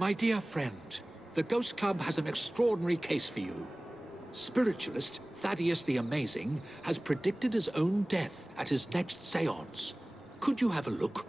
My dear friend, the Ghost Club has an extraordinary case for you. Spiritualist Thaddeus the Amazing has predicted his own death at his next seance. Could you have a look?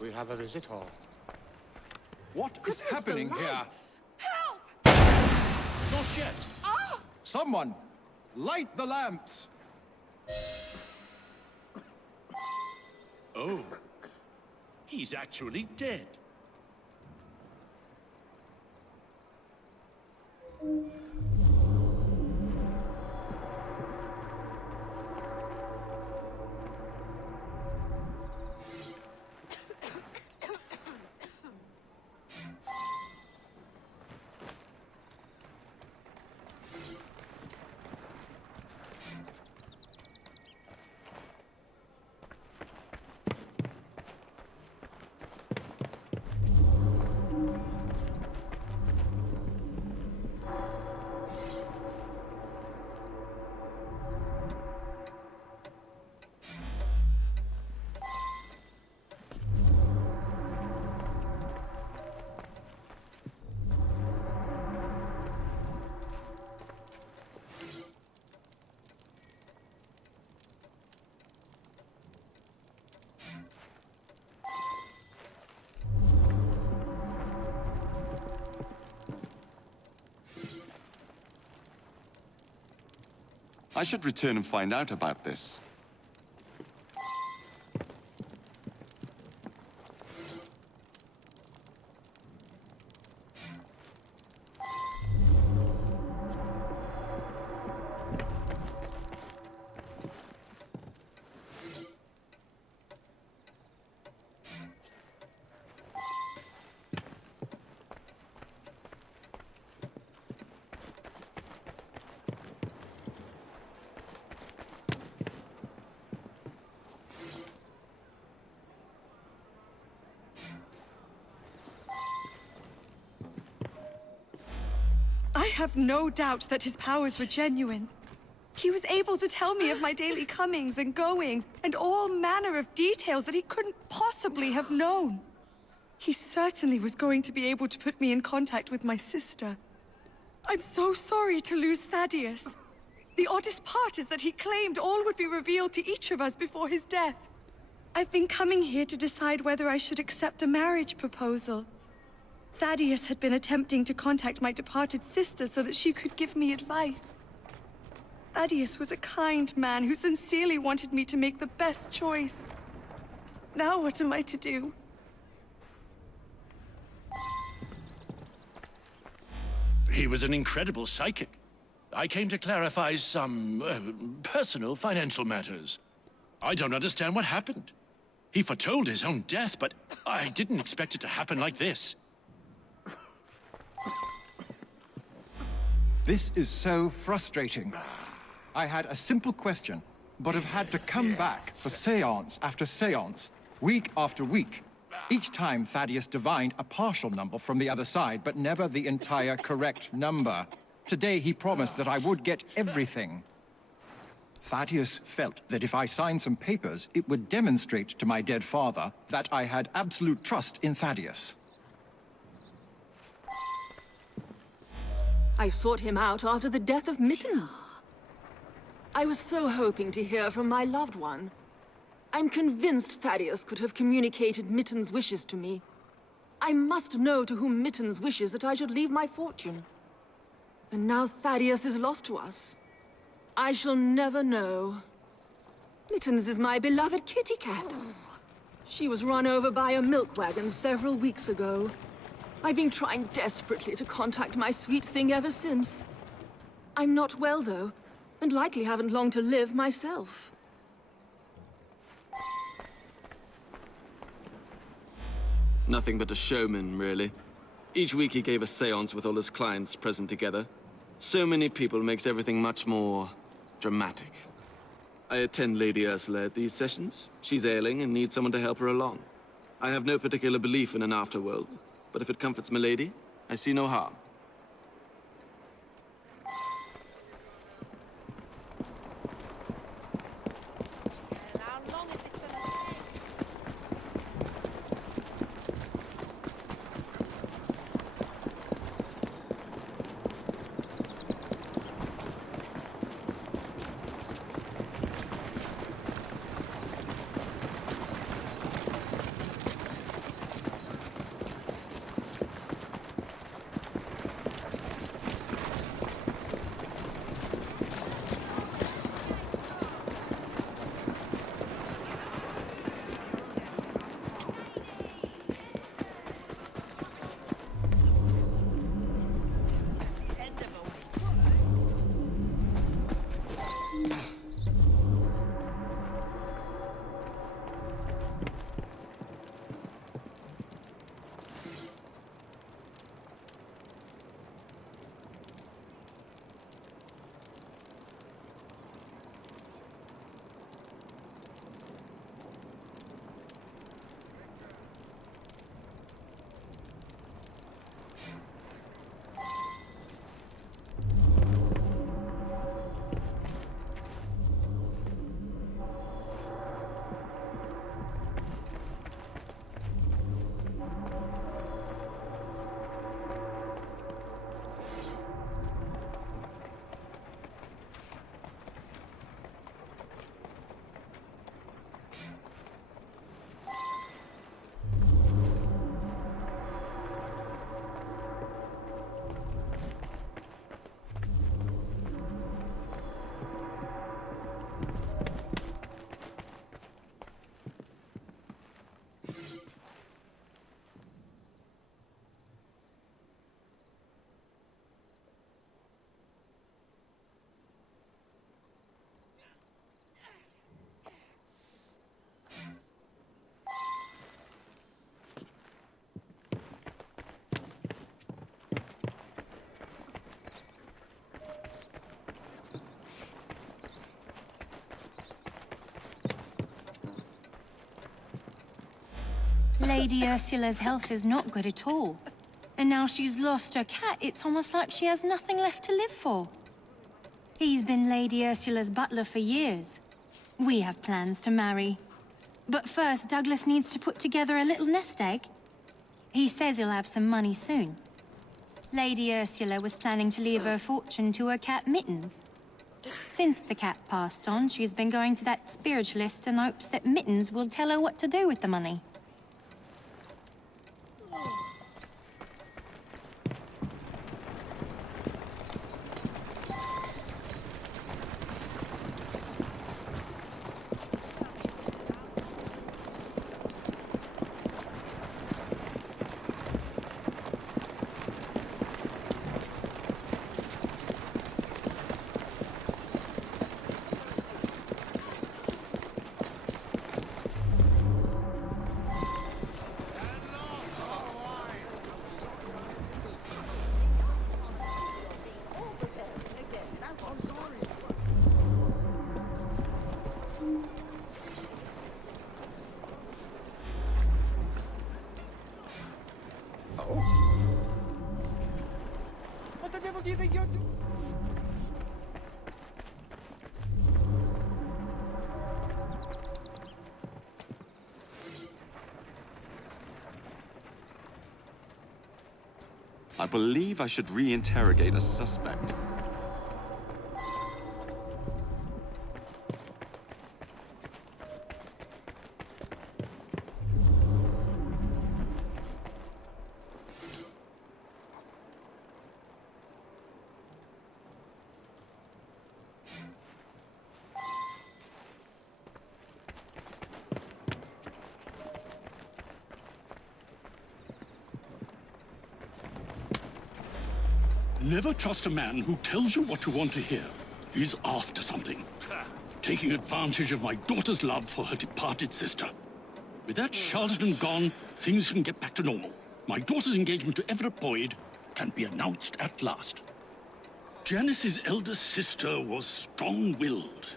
We have a visitor. What is happening here? Help! Not yet. Ah! Someone, light the lamps. Oh, he's actually dead. I should return and find out about this. I have no doubt that his powers were genuine. He was able to tell me of my daily comings and goings, and all manner of details that he couldn't possibly have known. He certainly was going to be able to put me in contact with my sister. I'm so sorry to lose Thaddeus. The oddest part is that he claimed all would be revealed to each of us before his death. I've been coming here to decide whether I should accept a marriage proposal. Thaddeus had been attempting to contact my departed sister so that she could give me advice. Thaddeus was a kind man who sincerely wanted me to make the best choice. Now what am I to do? He was an incredible psychic. I came to clarify some personal financial matters. I don't understand what happened. He foretold his own death, but I didn't expect it to happen like this. This is so frustrating. I had a simple question, but have had to come back for séance after séance, week after week. Each time Thaddeus divined a partial number from the other side, but never the entire correct number. Today he promised that I would get everything. Thaddeus felt that if I signed some papers, it would demonstrate to my dead father that I had absolute trust in Thaddeus. I sought him out after the death of Mittens. I was so hoping to hear from my loved one. I'm convinced Thaddeus could have communicated Mittens' wishes to me. I must know to whom Mittens wishes that I should leave my fortune. And now Thaddeus is lost to us. I shall never know. Mittens is my beloved kitty cat. She was run over by a milk wagon several weeks ago. I've been trying desperately to contact my sweet thing ever since. I'm not well, though, and likely haven't long to live myself. Nothing but a showman, really. Each week he gave a séance with all his clients present together. So many people makes everything much more dramatic. I attend Lady Ursula at these sessions. She's ailing and needs someone to help her along. I have no particular belief in an afterworld, but if it comforts Milady, I see no harm. Lady Ursula's health is not good at all. And now she's lost her cat, it's almost like she has nothing left to live for. He's been Lady Ursula's butler for years. We have plans to marry. But first, Douglas needs to put together a little nest egg. He says he'll have some money soon. Lady Ursula was planning to leave her fortune to her cat Mittens. Since the cat passed on, she's been going to that spiritualist in hopes that Mittens will tell her what to do with the money. What the devil do you think you're doing? I believe I should re-interrogate a suspect. Never trust a man who tells you what you want to hear. He's after something. Taking advantage of my daughter's love for her departed sister. With that charlatan gone, things can get back to normal. My daughter's engagement to Everett Boyd can be announced at last. Janice's elder sister was strong-willed.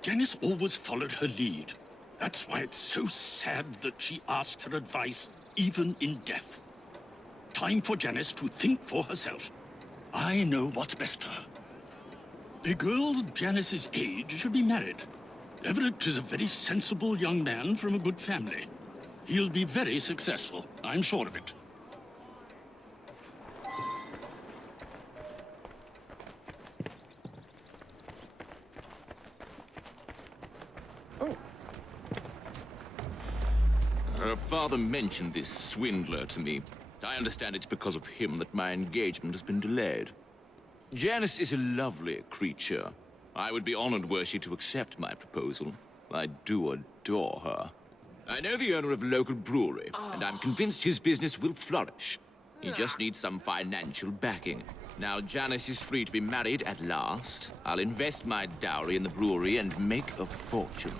Janice always followed her lead. That's why it's so sad that she asks her advice, even in death. Time for Janice to think for herself. I know what's best for her. A girl Janice's age should be married. Everett is a very sensible young man from a good family. He'll be very successful, I'm sure of it. Her father mentioned this swindler to me. I understand it's because of him that my engagement has been delayed. Janice is a lovely creature. I would be honored were she to accept my proposal. I do adore her. I know the owner of a local brewery, and I'm convinced his business will flourish. He just needs some financial backing. Now Janice is free to be married at last. I'll invest my dowry in the brewery and make a fortune.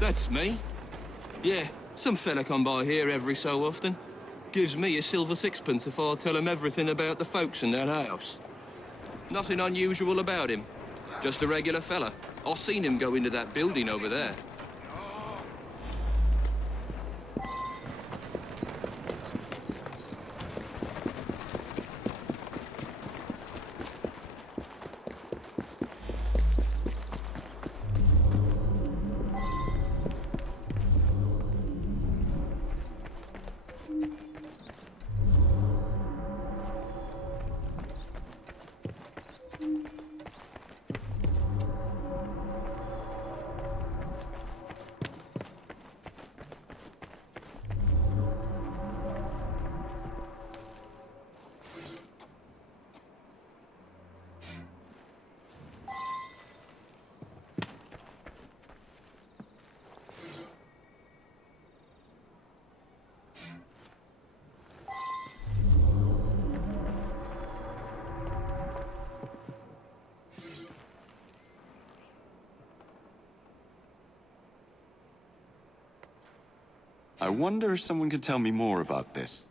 That's me. Yeah, some fella come by here every so often. Gives me a silver sixpence if I tell him everything about the folks in that house. Nothing unusual about him. Just a regular fella. I seen him go into that building over there. I wonder if someone could tell me more about this.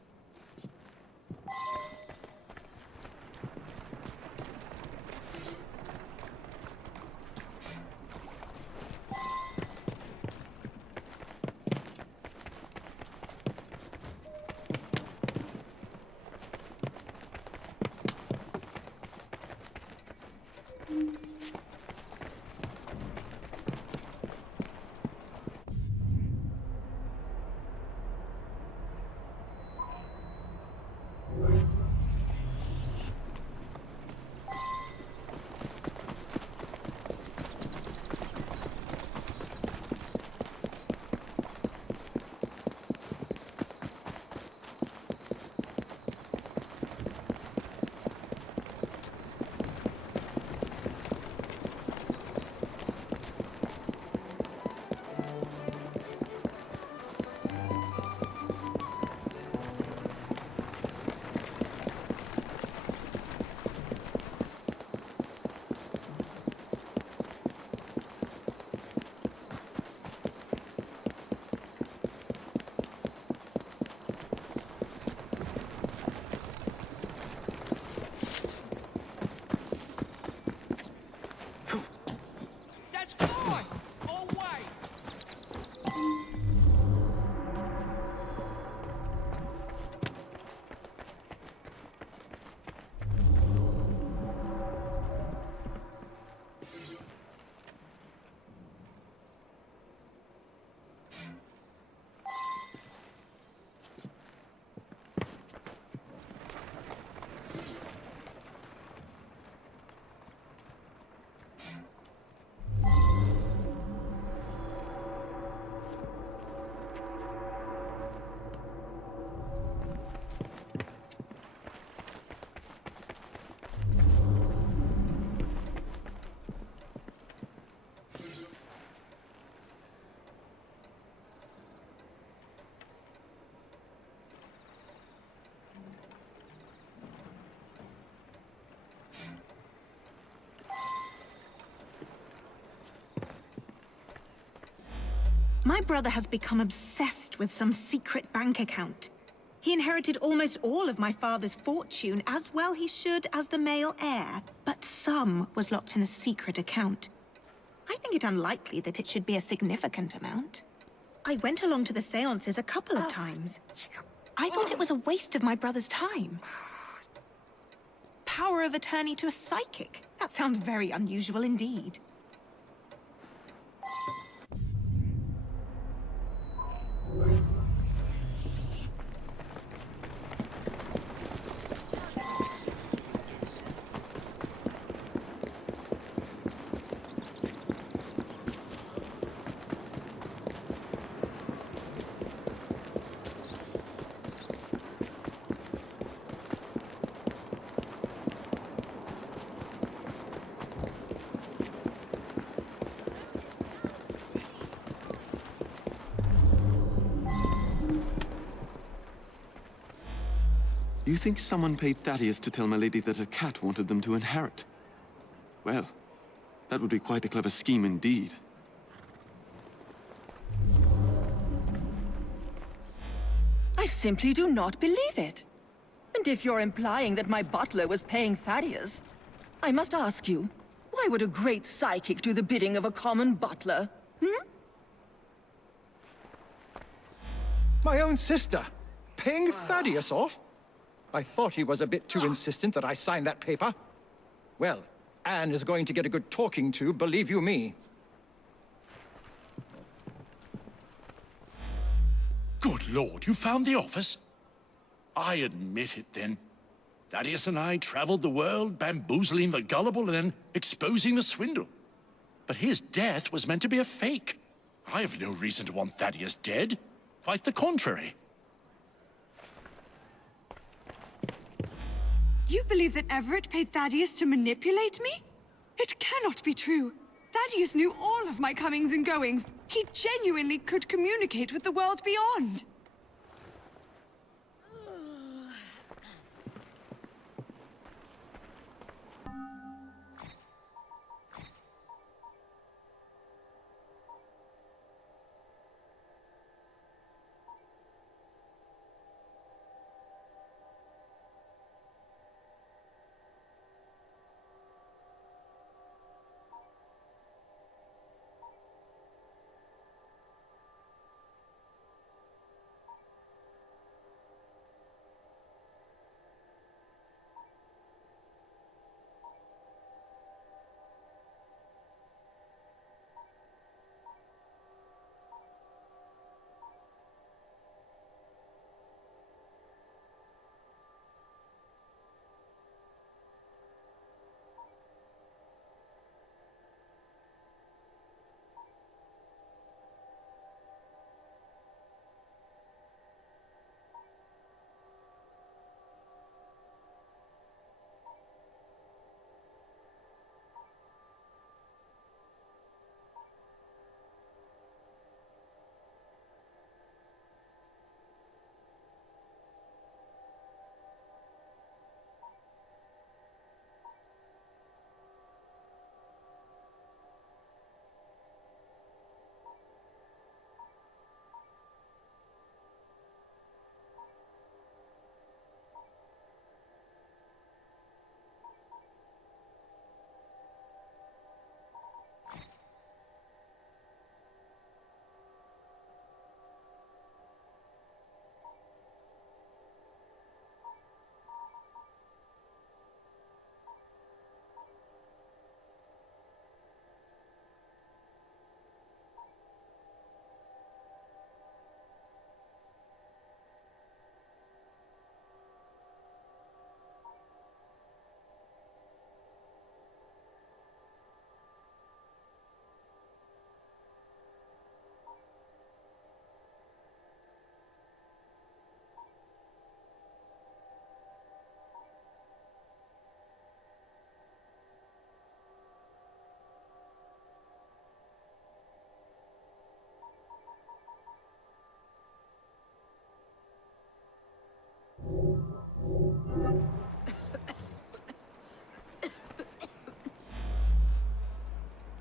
My brother has become obsessed with some secret bank account. He inherited almost all of my father's fortune, as well he should as the male heir. But some was locked in a secret account. I think it unlikely that it should be a significant amount. I went along to the seances a couple of times. I thought it was a waste of my brother's time. Power of attorney to a psychic? That sounds very unusual indeed. You think someone paid Thaddeus to tell my lady that a cat wanted them to inherit? Well, that would be quite a clever scheme indeed. I simply do not believe it. And if you're implying that my butler was paying Thaddeus, I must ask you, why would a great psychic do the bidding of a common butler? My own sister? Paying Thaddeus off? I thought he was a bit too insistent that I sign that paper. Well, Anne is going to get a good talking to, believe you me. Good Lord, you found the office? I admit it, then. Thaddeus and I traveled the world, bamboozling the gullible and then exposing the swindle. But his death was meant to be a fake. I have no reason to want Thaddeus dead. Quite the contrary. You believe that Everett paid Thaddeus to manipulate me? It cannot be true. Thaddeus knew all of my comings and goings. He genuinely could communicate with the world beyond.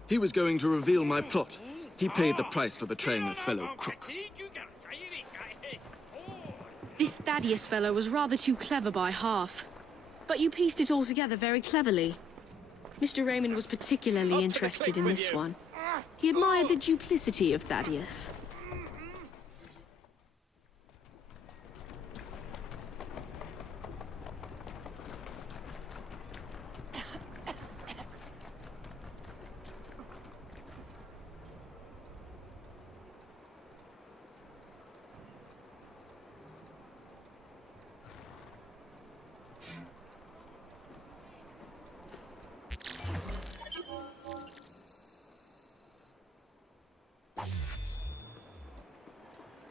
He was going to reveal my plot. He paid the price for betraying a fellow crook. This Thaddeus fellow was rather too clever by half. But you pieced it all together very cleverly. Mr. Raymond was particularly interested in this one. He admired the duplicity of Thaddeus.